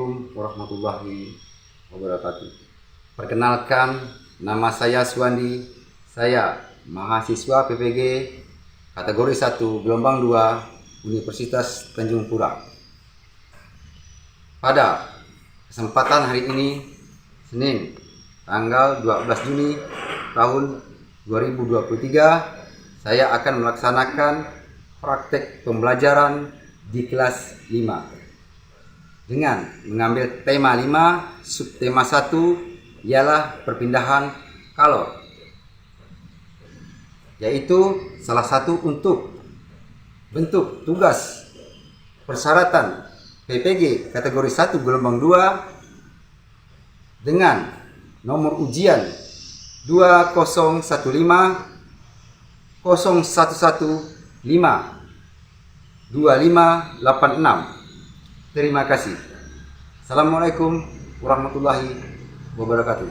Assalamualaikum warahmatullahi wabarakatuh. Perkenalkan, nama saya Suwandi. Saya mahasiswa PPG kategori 1 gelombang 2 Universitas Tanjung Pura. Pada kesempatan hari ini, Senin, tanggal 12 Juni tahun 2023, saya akan melaksanakan praktek pembelajaran di kelas 5 dengan mengambil tema 5, subtema 1 ialah perpindahan kalor, yaitu salah satu untuk bentuk tugas persyaratan PPG kategori 1 gelombang 2 dengan nomor ujian 2015 0115 2586. Terima kasih. Assalamualaikum warahmatullahi wabarakatuh.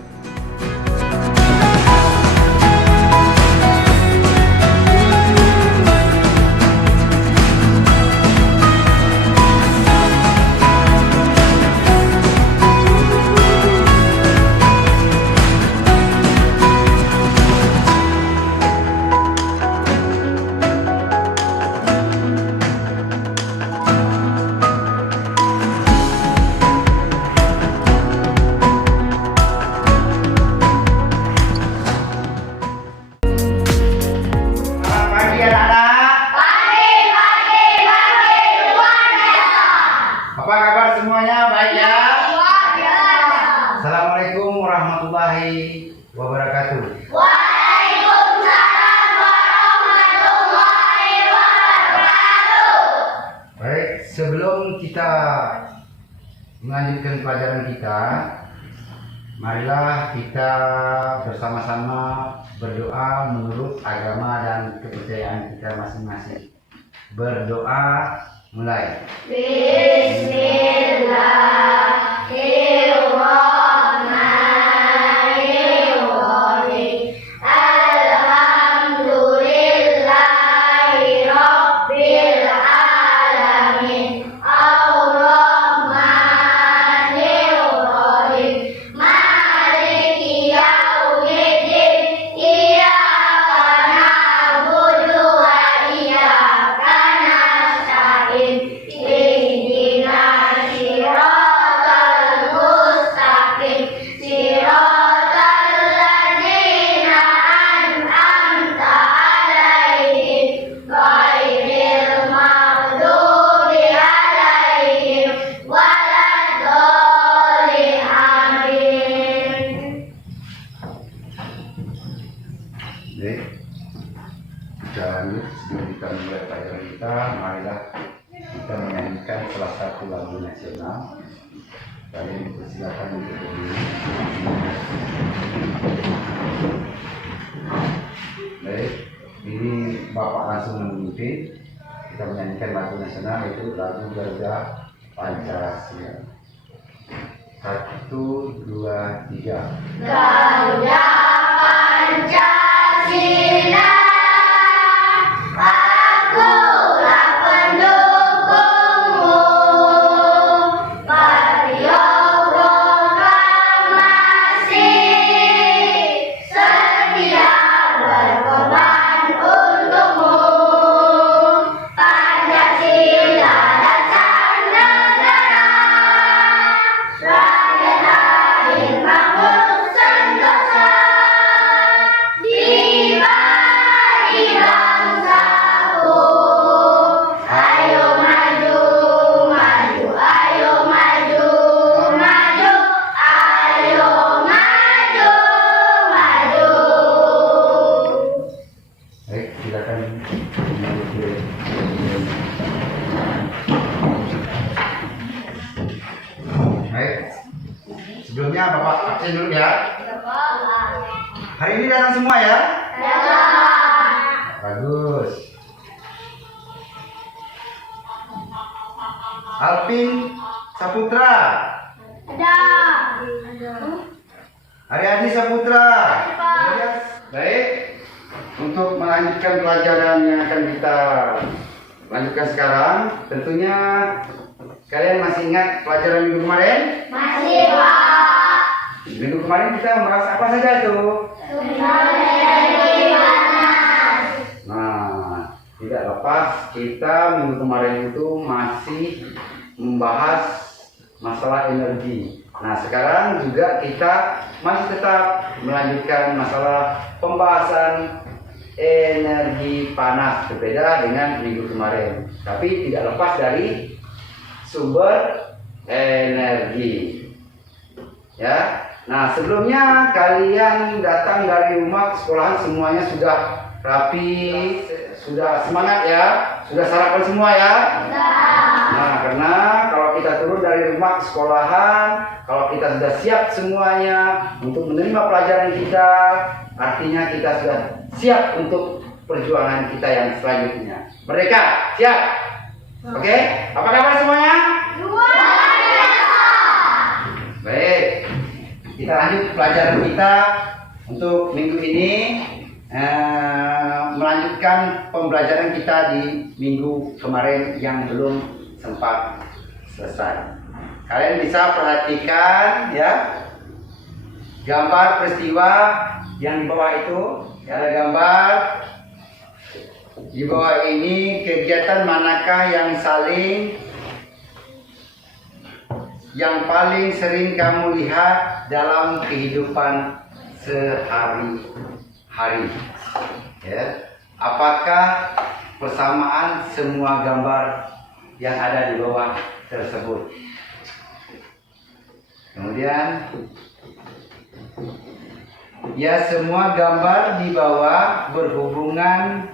Apa kabar semuanya? Baik ya? Assalamualaikum warahmatullahi wabarakatuh. Waalaikumsalam warahmatullahi wabarakatuh. Baik, sebelum kita melanjutkan pelajaran kita, marilah kita bersama-sama berdoa menurut agama dan kepercayaan kita masing-masing. Berdoa mulai. Bismillahirrahmanirrahim. Alhamdulillahirabbil alamin. Ar-Rahmanir-Rahim. Maliki yaumiddin. Iyyaka na'budu wa iyyaka nasta'in. Ihdinas siratal mustaqim. Siratal ladzina an'amta 'alaihim ghairil maghdubi 'alaihim waladdallin. Amin. Baik, kita lanjut. Sebelum kita mulai pelajaran kita, marilah kita menyanyikan salah satu lagu nasional. Kalian dipersilakan untuk berdiri. Baik, ini Bapak langsung memimpin. Kita menyanyikan lagu nasional, yaitu lagu Garuda Pancasila. 1, 2, 3. Garuda Pancasila, akulah pendukungmu. Patriot proklamasi, sedia berkorban untukmu. Pancasila dasar negara, rakyat adil makmur sentosa. Dibagi bangsaku, ayo maju, maju, ayo maju, maju, ayo maju, maju. Baik, silakan menuju. Baik, sebelumnya Bapak absen dulu ya. Hari ini datang semua ya? Bagus. Alvin Saputra, Ada. Aryadi Saputra. Baik, untuk melanjutkan pelajaran yang akan kita lanjutkan sekarang, tentunya Kalian masih ingat pelajaran minggu kemarin? Masih, Pak. Minggu kemarin kita membahas apa saja tuh? Sumber energi panas. Nah, tidak lepas kita minggu kemarin itu masih membahas masalah energi. Nah, sekarang juga kita masih tetap melanjutkan masalah pembahasan energi panas, berbeda dengan minggu kemarin. Tapi tidak lepas dari sumber energi. Ya. Nah, sebelumnya kalian datang dari rumah ke sekolahan semuanya sudah rapi, sudah semangat ya, sudah sarapan semua ya. Nah, karena kalau kita turun dari rumah ke sekolahan, kalau kita sudah siap semuanya untuk menerima pelajaran kita, artinya kita sudah siap untuk perjuangan kita yang selanjutnya. Mereka siap? Oke? Apa kabar semuanya? Luar biasa. Baik. Kita lanjut pelajaran kita untuk minggu ini, melanjutkan pembelajaran kita di minggu kemarin yang belum sempat selesai. Kalian bisa perhatikan ya gambar peristiwa yang di bawah itu. Ada gambar di bawah ini, kegiatan manakah yang paling sering kamu lihat dalam kehidupan sehari-hari? Ya. Apakah persamaan semua gambar yang ada di bawah tersebut? Kemudian, ya, semua gambar di bawah berhubungan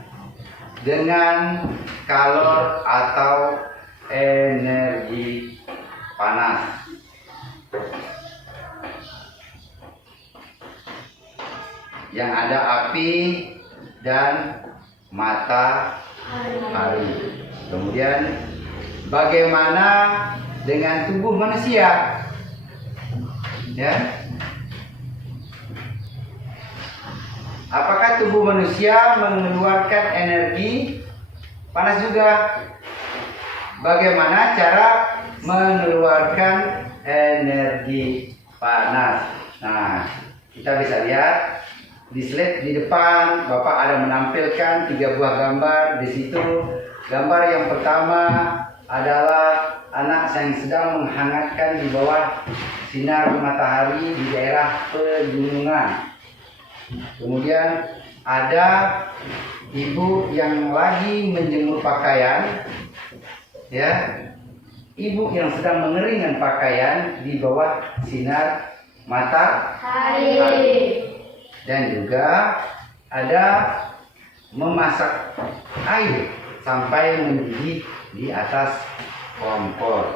dengan kalor atau energi panas. Yang ada api dan matahari. Kemudian bagaimana dengan tubuh manusia? Ya. Apakah tubuh manusia mengeluarkan energi panas juga? Bagaimana cara mengeluarkan energi panas? Nah, kita bisa lihat di slide di depan, Bapak ada menampilkan 3 buah gambar. Di situ gambar yang pertama adalah anak yang sedang menghangatkan di bawah sinar matahari di daerah pegunungan. Kemudian ada ibu yang lagi menjemur pakaian, ya, ibu yang sedang mengeringkan pakaian di bawah sinar matahari. Dan juga ada memasak air sampai mendidih di atas kompor.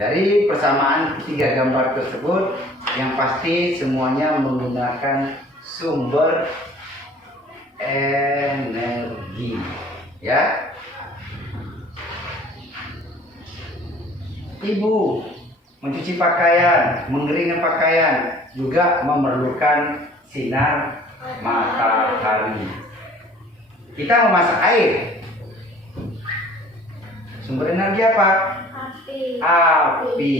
Dari persamaan 3 gambar tersebut, yang pasti semuanya menggunakan sumber energi, ya. Ibu mencuci pakaian, mengeringkan pakaian juga memerlukan sinar matahari. Kita memasak air, sumber energi apa? Api.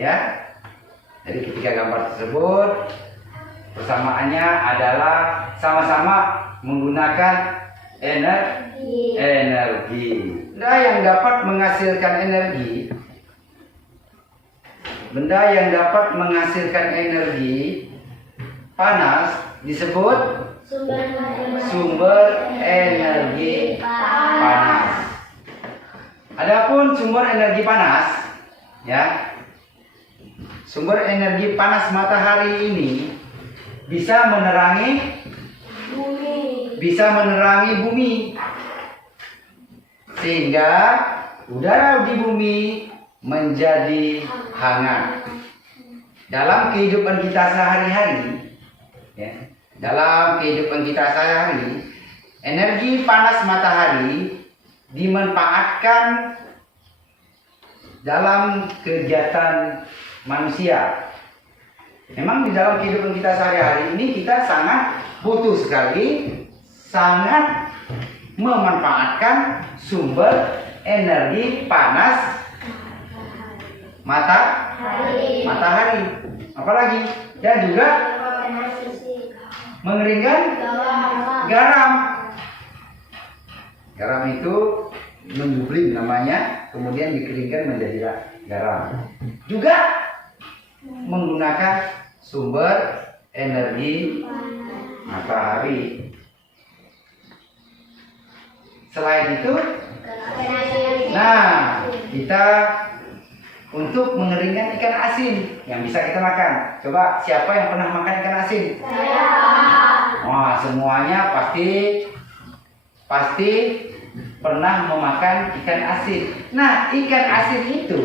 Ya. Jadi ketiga gambar tersebut persamaannya adalah sama-sama menggunakan energi. Benda yang dapat menghasilkan energi panas disebut sumber energi panas. Adapun sumber energi panas, ya, sumber energi panas matahari ini bisa menerangi bumi, sehingga udara di bumi menjadi hangat. Dalam kehidupan kita sehari-hari, ya, energi panas matahari dimanfaatkan dalam kegiatan manusia. Memang di dalam kehidupan kita sehari-hari ini kita sangat butuh sekali, sangat memanfaatkan sumber energi panas matahari. Apalagi? Dan juga mengeringkan garam. Garam itu menjublim namanya, kemudian dikeringkan menjadi garam. Juga menggunakan sumber energi matahari. Selain itu, nah, kita untuk mengeringkan ikan asin yang bisa kita makan. Coba siapa yang pernah makan ikan asin? Saya. Wah, semuanya pasti pernah memakan ikan asin. Nah, ikan asin itu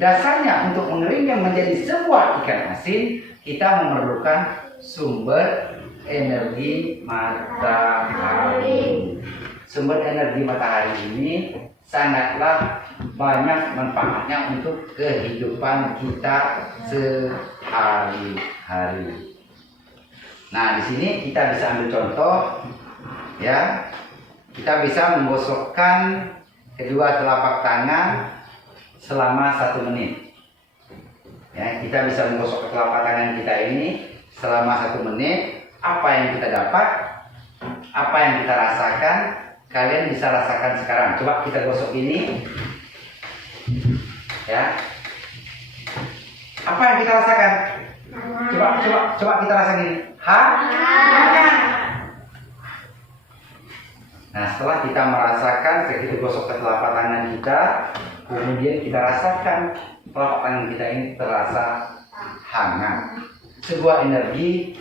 dasarnya untuk mengeringkan menjadi sebuah ikan asin, kita memerlukan sumber energi matahari. Sumber energi matahari ini sangatlah banyak manfaatnya untuk kehidupan kita sehari-hari. Nah, di sini kita bisa ambil contoh, ya. Kita bisa menggosokkan kedua telapak tangan selama 1 menit. Ya, kita bisa menggosok telapak tangan kita ini selama 1 menit. Apa yang kita dapat? Apa yang kita rasakan? Kalian bisa rasakan sekarang. Coba kita gosok ini. Ya. Apa yang kita rasakan? Coba kita rasakan ini. Hangat. Nah, setelah kita merasakan, kita gosok ke telapak tangan kita, kemudian kita rasakan telapak tangan kita ini terasa hangat. Sebuah energi,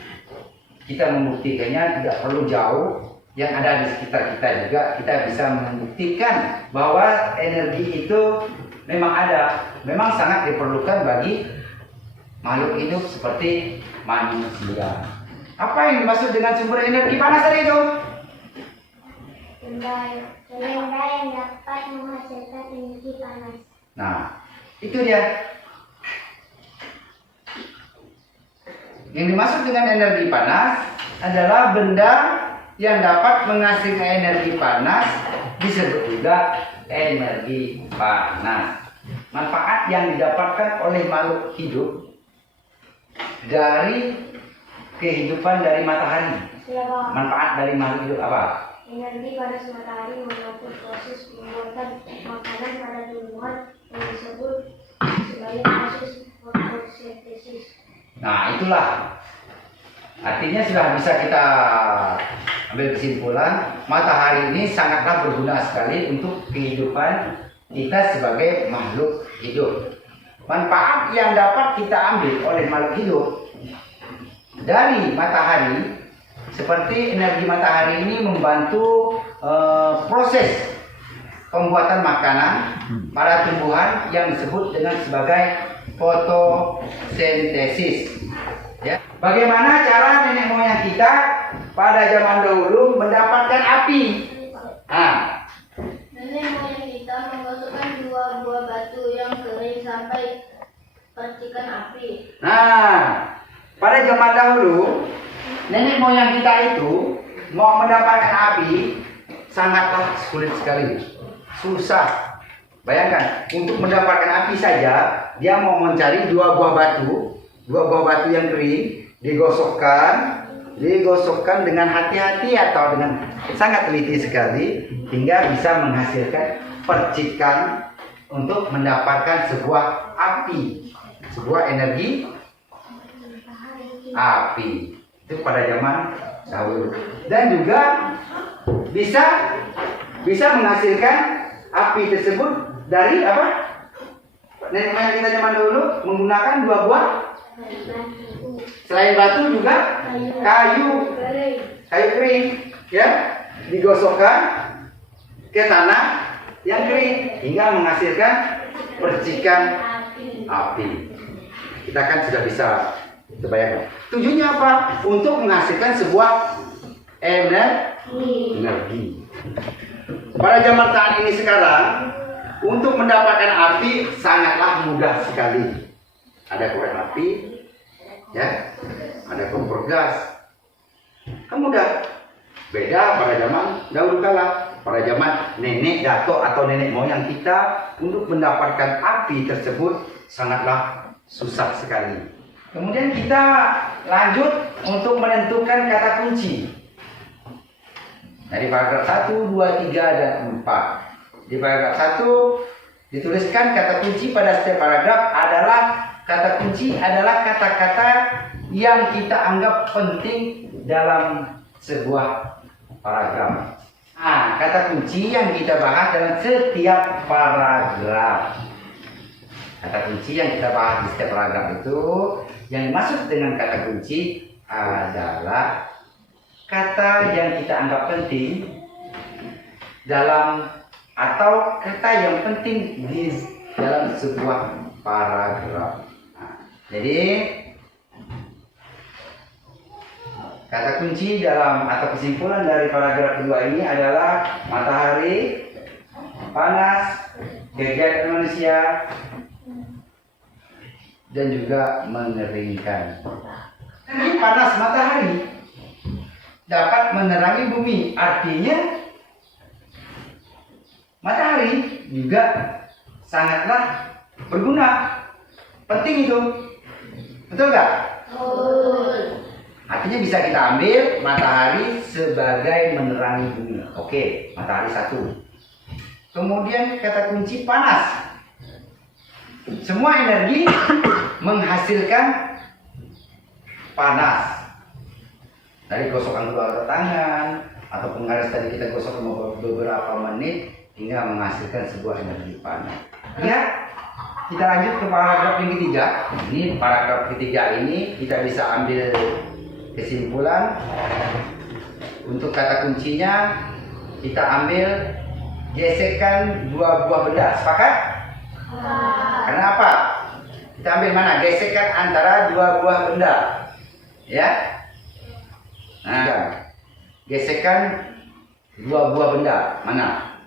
kita membuktikannya tidak perlu jauh. Yang ada di sekitar kita juga kita bisa membuktikan bahwa energi itu memang ada, memang sangat diperlukan bagi makhluk hidup seperti manusia. Apa yang dimaksud dengan sumber energi panas tadi itu? Benda yang dapat menghasilkan energi panas. Nah, itu dia. Yang dimaksud dengan energi panas adalah benda yang dapat menghasilkan energi panas, disebut juga energi panas. Manfaat yang didapatkan oleh makhluk hidup dari kehidupan dari matahari. Manfaat dari makhluk hidup apa? Energi panas matahari membantu proses pembuatan makanan pada tumbuhan yang disebut sebagai proses fotosintesis. Nah, itulah. Artinya sudah bisa kita ambil kesimpulan, matahari ini sangatlah berguna sekali untuk kehidupan kita sebagai makhluk hidup. Manfaat yang dapat kita ambil oleh makhluk hidup dari matahari, seperti energi matahari ini membantu proses pembuatan makanan pada tumbuhan yang disebut dengan sebagai fotosintesis. Ya. Bagaimana cara nenek moyang kita pada zaman dahulu mendapatkan api? Nah, Nenek moyang kita menggosokkan 2 buah batu yang kering sampai percikan api. Nah, pada zaman dahulu nenek moyang kita itu mau mendapatkan api sangatlah sulit sekali, susah. Bayangkan, untuk mendapatkan api saja dia mau mencari 2 buah batu yang kering, digosokkan dengan hati-hati atau dengan sangat teliti sekali hingga bisa menghasilkan percikan untuk mendapatkan sebuah api, sebuah energi api. Itu pada zaman dahulu. Dan juga bisa menghasilkan api tersebut dari apa? Nenek moyang kita zaman dahulu menggunakan 2 buah. Selain batu juga kayu kering, ya, digosokkan ke tanah yang kering hingga menghasilkan percikan api. Kita kan sudah bisa terbayangkan. Tujuannya apa? Untuk menghasilkan sebuah energi. Pada zaman saat ini sekarang, untuk mendapatkan api sangatlah mudah sekali. Ada korek api, ya, ada kompor gas, kan mudah. Beda pada zaman dahulu kala, pada zaman nenek datuk atau nenek moyang kita, untuk mendapatkan api tersebut sangatlah susah sekali. Kemudian kita lanjut untuk menentukan kata kunci. Dari paragraf 1, 2, 3, dan 4. Di paragraf 1 dituliskan kata kunci pada setiap paragraf adalah kata kunci adalah kata-kata yang kita anggap penting dalam sebuah paragraf. Nah, kata kunci yang kita bahas dalam setiap paragraf. Kata kunci yang kita bahas di setiap paragraf itu, yang dimaksud dengan kata kunci adalah kata yang kita anggap penting dalam atau kata yang penting di dalam sebuah paragraf. Nah, jadi kata kunci dalam atau kesimpulan dari paragraf kedua ini adalah matahari, panas, kegiatan manusia, dan juga mengeringkan. Ini panas matahari dapat menerangi bumi, artinya matahari juga sangatlah berguna, penting itu, betul nggak? Artinya bisa kita ambil matahari sebagai menerangi bumi. Oke, matahari 1. Kemudian kata kunci panas. Semua energi menghasilkan panas. Dari gosokan kedua tangan atau pengaris tadi kita gosok beberapa menit hingga menghasilkan sebuah energi panas. Lihat, kita lanjut ke paragraf yang ketiga. Ini paragraf ketiga ini kita bisa ambil kesimpulan. Untuk kata kuncinya kita ambil gesekan dua buah benda. Sepakat? Karena apa? Kita ambil mana? Gesekan antara dua buah benda. Ya. Nah, gesekan dua buah benda mana?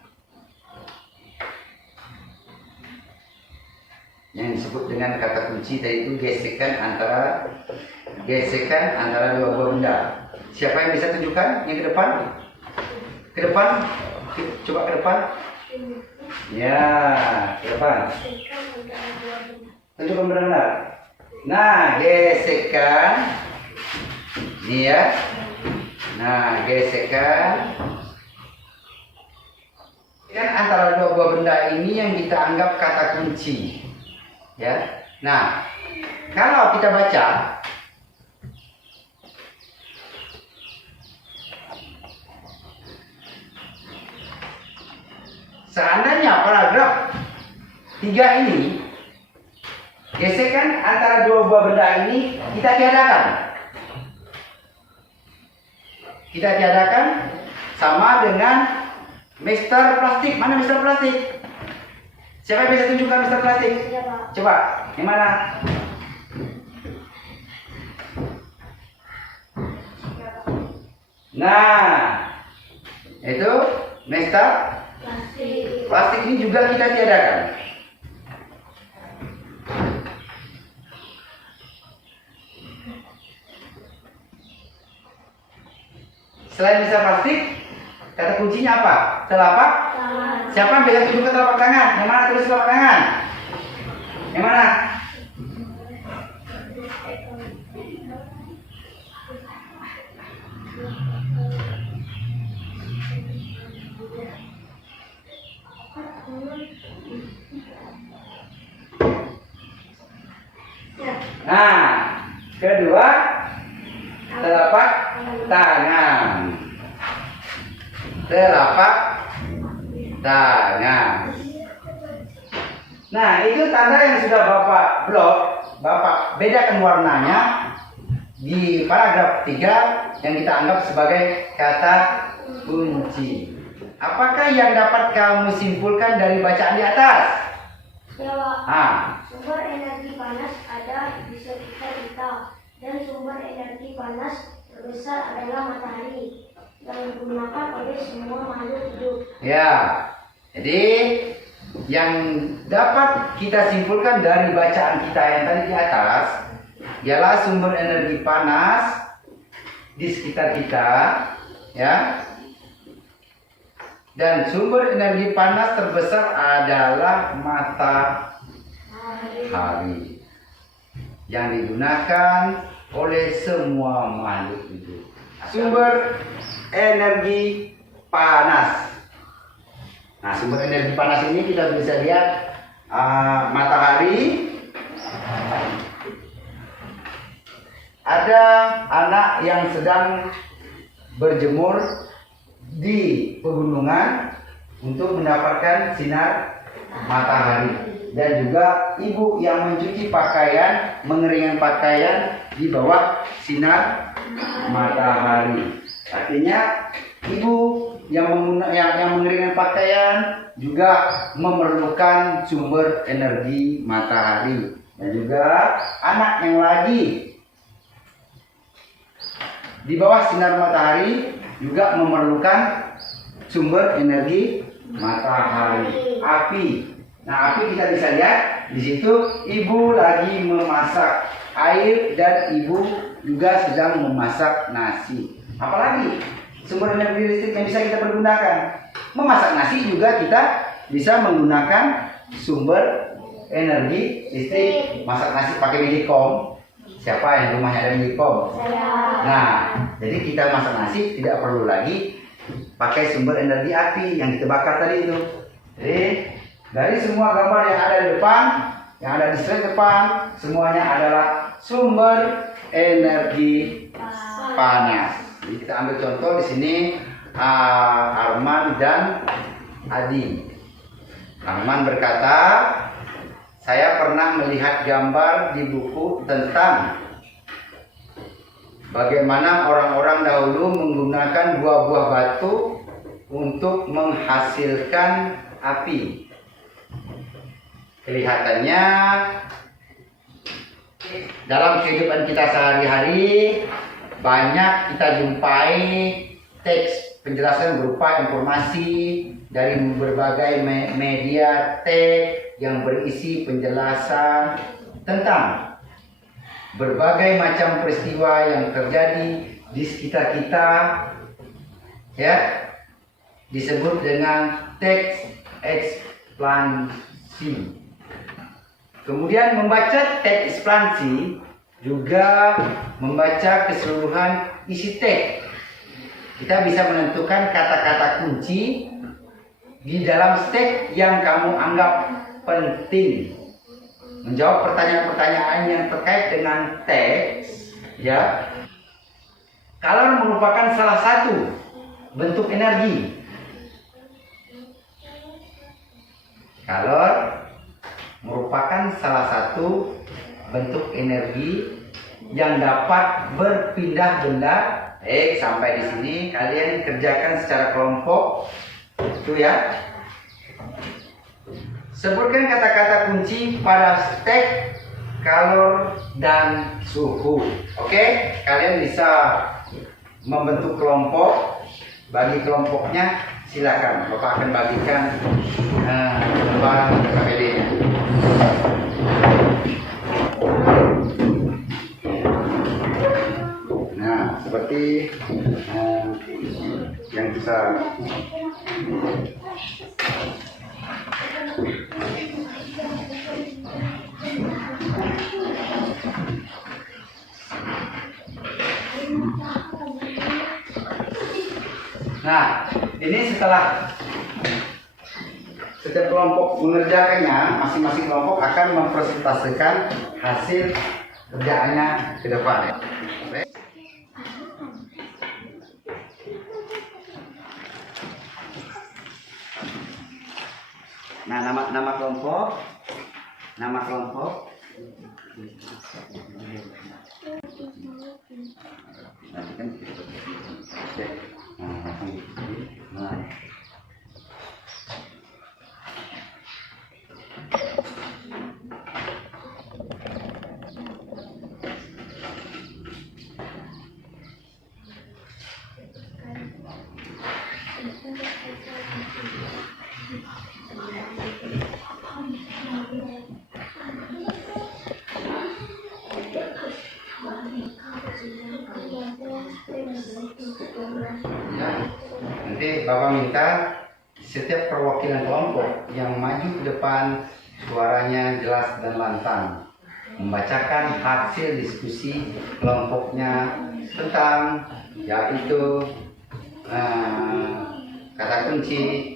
Yang disebut dengan kata kunci tadi itu gesekan antara dua buah benda. Siapa yang bisa tunjukkan? Yang ke depan? Ke depan? Coba ke depan. Ya, ke depan. Tunjukkan benar-benar. Nah, gesekan. Ini ya. Nah, gesekan kan antara dua buah benda ini yang kita anggap kata kunci. Ya. Nah, kalau kita baca seandainya paragraf 3 ini gesekan antara dua buah benda ini kita tiadakan. Kita tiadakan sama dengan Mister Plastik. Mana Mister Plastik? Siapa yang bisa tunjukkan Mister Plastik? Coba, yang mana? Nah, itu Mister Plastik ini juga kita tiadakan. Selain bisa plastik, kata kuncinya apa? Telapak tangan. Siapa yang bisa tunjukkan telapak tangan? Yang mana tulis telapak tangan? Yang mana? Nah, kedua telapak tangan. Telapak tangan. Nah, itu tanda yang sudah Bapak blok. Bapak bedakan warnanya di paragraf 3 yang kita anggap sebagai kata kunci. Apakah yang dapat kamu simpulkan dari bacaan di atas? Ya, Pak. Sumber energi panas ada di sekitar kita, dan sumber energi panas terbesar adalah matahari yang digunakan oleh semua makhluk hidup. Ya, jadi yang dapat kita simpulkan dari bacaan kita yang tadi di atas ialah sumber energi panas di sekitar kita, ya. Dan sumber energi panas terbesar adalah matahari. matahari yang digunakan oleh semua makhluk hidup. Sumber energi panas. Nah, sumber energi panas ini kita bisa lihat matahari. Ada anak yang sedang berjemur di pegunungan untuk mendapatkan sinar matahari, dan juga ibu yang mencuci pakaian, mengeringkan pakaian di bawah sinar matahari. Artinya ibu yang mengeringkan pakaian juga memerlukan sumber energi matahari, dan juga anak yang lagi di bawah sinar matahari juga memerlukan sumber energi matahari. Api. Nah, api kita bisa lihat di situ ibu lagi memasak air dan ibu juga sedang memasak nasi. Apalagi sumber energi listrik yang bisa kita pergunakan. Memasak nasi juga kita bisa menggunakan sumber energi listrik. Masak nasi pakai Magicom. Siapa yang rumahnya ada Magicom? Nah, jadi kita masak nasi tidak perlu lagi pakai sumber energi api yang kita bakar tadi itu. Jadi dari semua gambar yang ada di depan, yang ada di slide depan, semuanya adalah sumber energi panas. Jadi kita ambil contoh di sini Arman dan Adi. Arman berkata, saya pernah melihat gambar di buku tentang bagaimana orang-orang dahulu menggunakan buah-buah batu untuk menghasilkan api. Kelihatannya dalam kehidupan kita sehari-hari banyak kita jumpai teks penjelasan berupa informasi dari berbagai media teks yang berisi penjelasan tentang berbagai macam peristiwa yang terjadi di sekitar kita, ya, disebut dengan teks ekspansi. Kemudian membaca teks ekspansi juga membaca keseluruhan isi teks. Kita bisa menentukan kata-kata kunci di dalam teks yang kamu anggap penting. Menjawab pertanyaan-pertanyaan yang terkait dengan teks, ya. Kalor merupakan salah satu bentuk energi. Kalor merupakan salah satu bentuk energi yang dapat berpindah benda. Sampai di sini kalian kerjakan secara kelompok, itu ya. Sebutkan kata-kata kunci pada teks, kalor, dan suhu. Oke, kalian bisa membentuk kelompok. Bagi kelompoknya silakan. Bapak akan bagikan lembaran KPD-nya. Nah, seperti yang bisa. Nah, ini setelah setiap kelompok mengerjakannya, masing-masing kelompok akan mempresentasikan hasil kerjaannya ke depan. Nah, nama kelompok. Nanti kan oke. Nah. Nanti Bapak minta setiap perwakilan kelompok yang maju ke depan suaranya jelas dan lantang, membacakan hasil diskusi kelompoknya tentang yaitu kata kunci,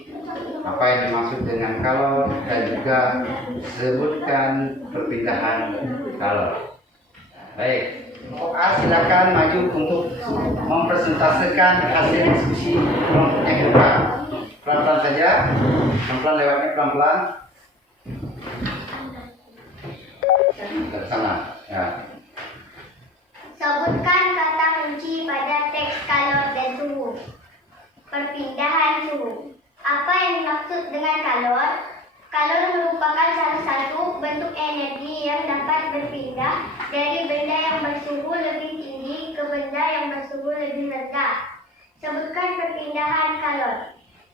apa yang dimaksud dengan kalor, dan juga sebutkan perpindahan kalor. Baik, kelompok A silakan maju untuk mempresentasikan hasil diskusi kelompoknya ke depan. Pelan-pelan saja, pelan-pelan lewatnya pelan-pelan. Ke sana, ya. Sebutkan kata kunci pada teks kalor dan suhu. Perpindahan suhu. Apa yang dimaksud dengan kalor? Kalor merupakan salah satu bentuk energi yang dapat berpindah dari benda yang bersuhu lebih tinggi ke benda yang bersuhu lebih rendah. Sebutkan perpindahan kalor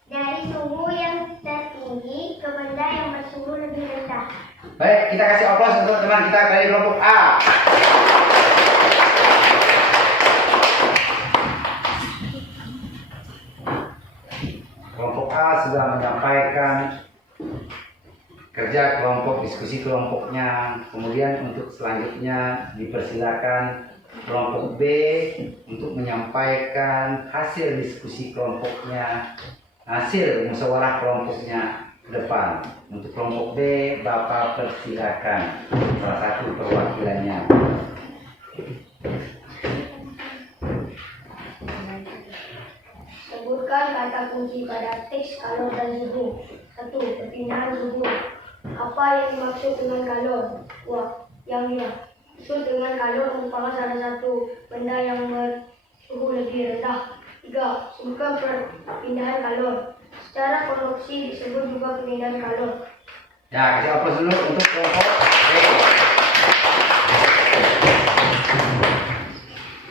dari suhu yang tertinggi ke benda yang bersuhu lebih rendah. Baik, kita kasih aplaus untuk teman kita dari kelompok A. Kelompok A sudah menyampaikan kerja kelompok, diskusi kelompoknya. Kemudian untuk selanjutnya dipersilakan kelompok B untuk menyampaikan hasil diskusi kelompoknya, hasil musyawarah kelompoknya ke depan. Untuk kelompok B, Bapak persilakan salah satu perwakilannya. Sebutkan kata kunci pada teks kalor dan suhu. 1. Perpindahan suhu. Apa yang dimaksud dengan kalor? Yang dimaksud dengan kalor merupakan salah satu benda yang bersuhu lebih rendah. 3. Sebutkan perpindahan kalor. Secara konveksi disebut juga perpindahan kalor. Ya, kasih aplaus dulu untuk kelompok B.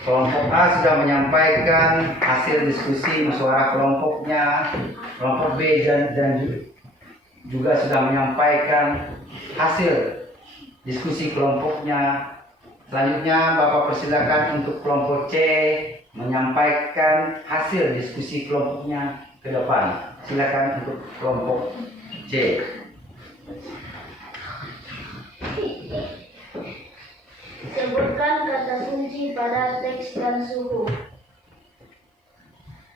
Kelompok A sudah menyampaikan hasil diskusi musyawarah kelompoknya. Kelompok B dan juga sudah menyampaikan hasil diskusi kelompoknya. Selanjutnya Bapak persilakan untuk kelompok C menyampaikan hasil diskusi kelompoknya ke depan. Silakan untuk kelompok C. Sebutkan kata kunci pada teks dan suhu.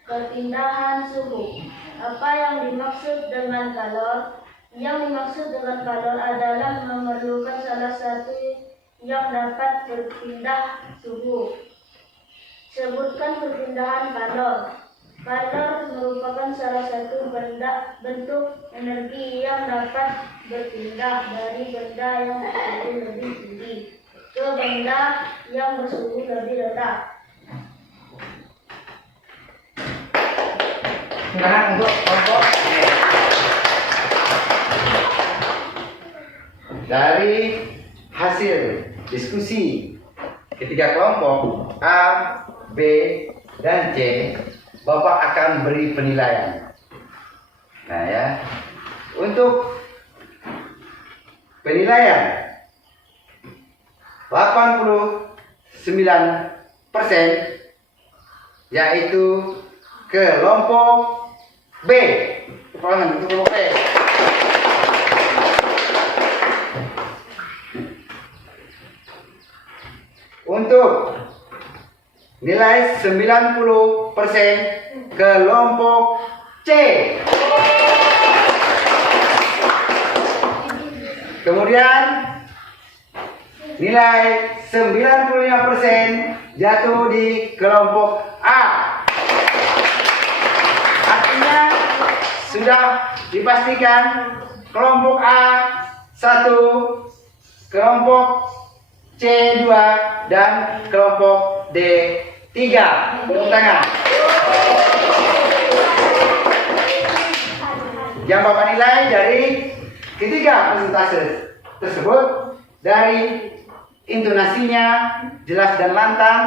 Perpindahan suhu. Apa yang dimaksud dengan kalor? Yang dimaksud dengan kalor adalah memerlukan salah satu yang dapat berpindah suhu. Sebutkan perpindahan kalor. Kalor merupakan salah satu bentuk energi yang dapat berpindah dari benda yang bersuhu lebih tinggi ke benda yang bersuhu lebih rendah. Silakan untuk kelompok B. Dari hasil diskusi ketiga kelompok A, B, dan C, Bapak akan beri penilaian. Nah ya, untuk penilaian 89% yaitu kelompok B. Ulangan untuk kelompok B. Untuk nilai 90% kelompok C. Kemudian nilai 95% jatuh di kelompok A. Artinya sudah dipastikan kelompok A 1, kelompok C 2, dan kelompok D 3. Tepuk tangan. Yang Bapak nilai dari ketiga persentase tersebut, dari intonasinya jelas dan lantang,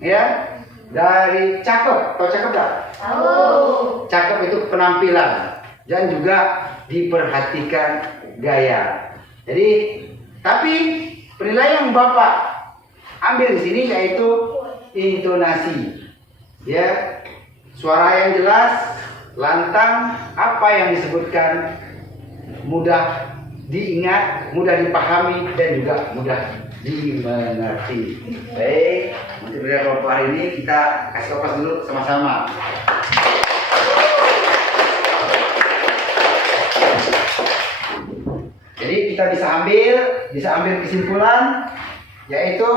ya, dari cakep. Tahu cakep tak? Tahu. Cakep itu penampilan dan juga diperhatikan gaya. Jadi, tapi penilaian yang Bapak ambil di sini yaitu intonasi, ya, suara yang jelas, lantang, apa yang disebutkan mudah diingat, mudah dipahami, dan juga mudah dimengerti. Baik, untuk kelompok hari ini kita kasih kopas dulu sama-sama. Jadi kita bisa ambil kesimpulan, yaitu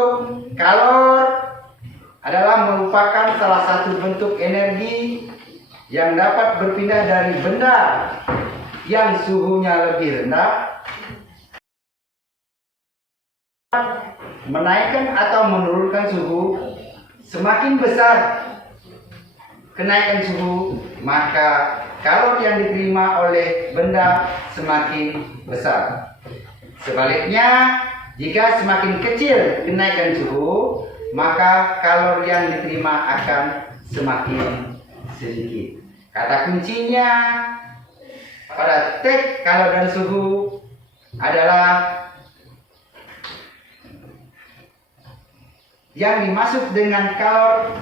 kalor adalah merupakan salah satu bentuk energi yang dapat berpindah dari benda yang suhunya lebih rendah, menaikkan atau menurunkan suhu. Semakin besar kenaikan suhu, maka kalor yang diterima oleh benda semakin besar. Sebaliknya, jika semakin kecil kenaikan suhu, maka kalor yang diterima akan semakin sedikit. Kata kuncinya pada teks kalor dan suhu adalah yang dimaksud dengan kalor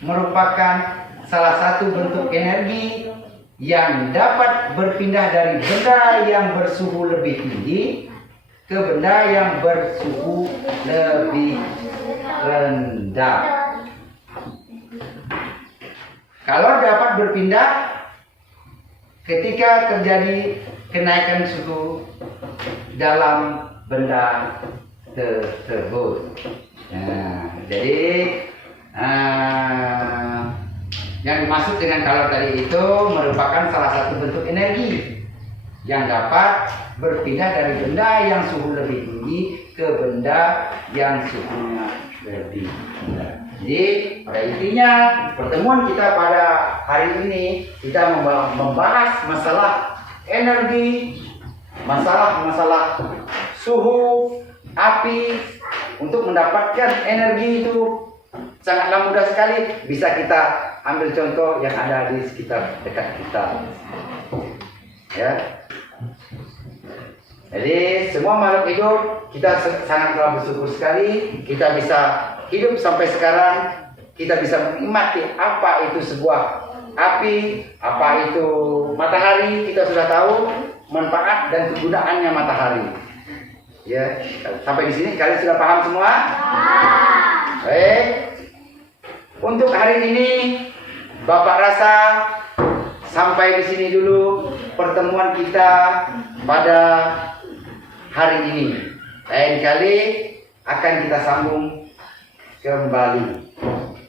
merupakan salah satu bentuk energi yang dapat berpindah dari benda yang bersuhu lebih tinggi ke benda yang bersuhu lebih rendah. Kalor dapat berpindah ketika terjadi kenaikan suhu dalam benda tersebut. Nah, jadi yang dimaksud dengan kalor tadi itu merupakan salah satu bentuk energi yang dapat berpindah dari benda yang suhu lebih tinggi ke benda yang suhunya lebih rendah. Jadi pada intinya pertemuan kita pada hari ini kita membahas masalah energi, masalah suhu, api. Untuk mendapatkan energi itu sangatlah mudah sekali. Bisa kita ambil contoh yang ada di sekitar dekat kita. Ya. Jadi semua makhluk hidup kita sangatlah bersyukur sekali kita bisa hidup sampai sekarang. Kita bisa menikmati apa itu sebuah api, apa itu matahari. Kita sudah tahu manfaat dan kegunaannya matahari. Ya, sampai di sini kalian sudah paham semua? Baik. Untuk hari ini Bapak rasa sampai di sini dulu pertemuan kita pada hari ini. Lain kali akan kita sambung kembali.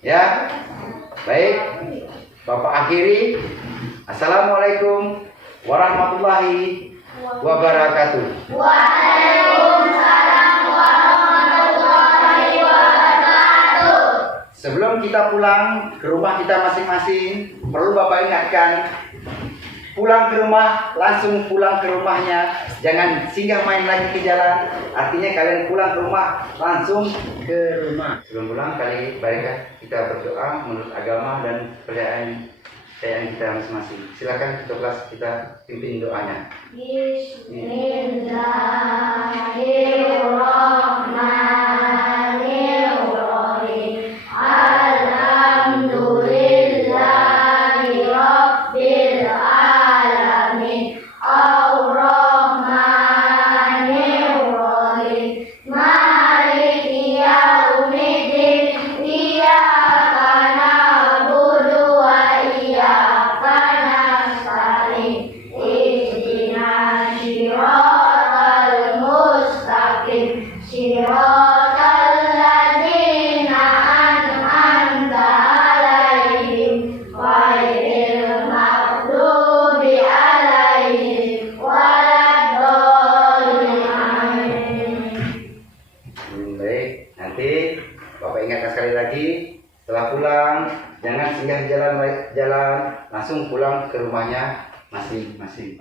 Ya. Baik. Bapak akhiri. Assalamualaikum warahmatullahi wabarakatuh. Waalaikumsalam warahmatullahi wabarakatuh. Sebelum kita pulang ke rumah kita masing-masing, perlu Bapak ingatkan, pulang ke rumah, langsung pulang ke rumahnya. Jangan singgah main lagi ke jalan. Artinya kalian pulang ke rumah, langsung ke rumah. Sebelum pulang, baiklah kita berdoa menurut agama dan kepercayaan kita masing-masing. Silakan ketua kelas kita pimpin doanya. Bismillahirrahmanirrahim. Alhamdulillahi Rabbil alamin. Ar-Rahmanir-Rahim. Maliki yaumiddin. Iyyaka na'budu wa iyyaka nasta'in. Ihdinas siratal mustaqim. Siratal ladzina an'amta 'alaihim ghairil maghdubi 'alaihim waladdallin. Baik, nanti Bapak ingatkan sekali lagi setelah pulang jangan singgah jalan, langsung pulang ke rumahnya masing-masing.